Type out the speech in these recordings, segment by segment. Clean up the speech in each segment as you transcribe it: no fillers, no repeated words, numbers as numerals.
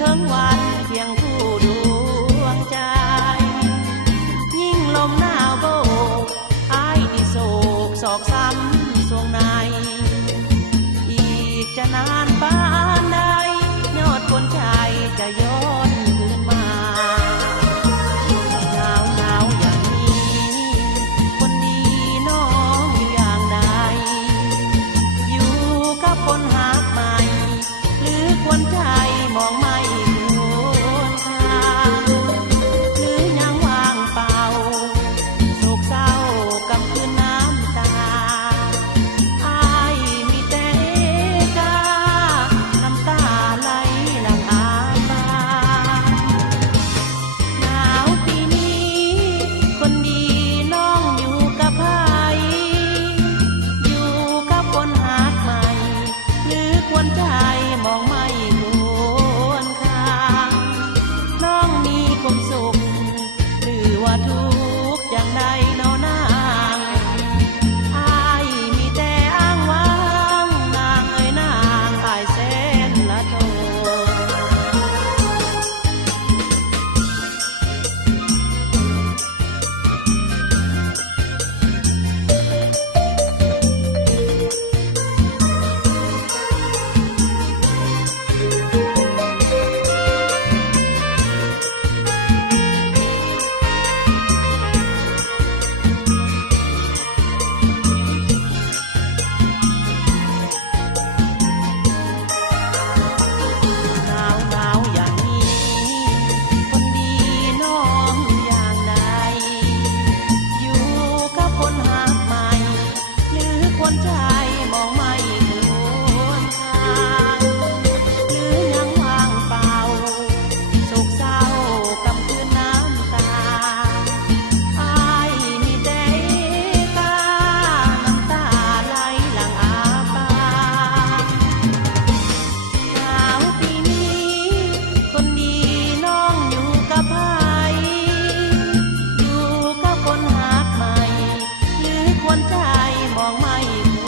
ถึงวันเพียงผู้ดวงใจยิ่งลมหนาวโบกอ้ายนี่โศกศอกซ้ำสวงในอีกจะนานปานใดยอดคนใจจะย้อนคืนมาหนาวหนาวอย่างนี้คนดีน้องอยู่อย่างใดอยู่กับคนหาใหม่หรือควรใจมองไม่ควรค่าหรือยังว่างเปล่าโศกเศร้ากับคืนน้ำตาอ้ายมีแต่กาน้ำตาไหลหลั่งอาบานหนาวปีนี้คนดีน้องอยู่กับไผอยู่กับคนหาใหม่หรือควรใจมองไม่ควรค่าน้องมีความสุขหรือว่าทุกข์อย่างใดเนาะนางอ้ายมีแต่อ้างว้างนางเอ้ยนางอ้ายแสนละทน หนาวหนาวอย่างนี้คนดีน้องอย่างใดอยู่กับคนหาใหม่หรือคนใจมองไม่ควรค่าหรือยังว่างเปล่าโศกเศร้ากำคืนน้ำตาอ้ายมีแต่กาน้ำตาไหลหลั่งอาปานหนาวปีนี้คนดีน้องอยู่กับไผอยู่กับคนหาใหม่หรือควรใจมองไม่ค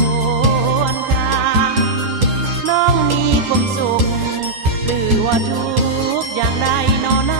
วรค่าน้องมีความสุขหรือว่าทุกข์อย่างใดเนาะนา